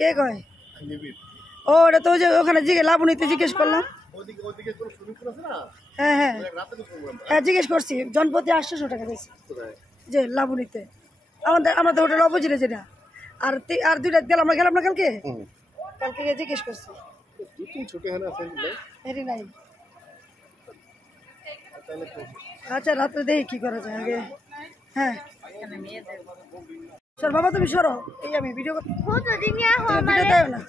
কে কয় ও ওটা তো যে ওখানে লাবণীতে জিজ্ঞেস করলাম। হ্যাঁ হ্যাঁ হ্যাঁ জিজ্ঞেস করছি, জনপ্রতি 800 টাকা দিয়েছি যে লাবণীতে আমাদের হোটেল অপোজিটে যেটা। আর দুইটা গেলাম না কালকে গিয়ে জিজ্ঞেস করছি নাই। আচ্ছা রাত্রে দেখি কি করা যায় আগে। হ্যাঁ সর বাবা তুমি সরো, এই আমি ভিডিও দেয় না।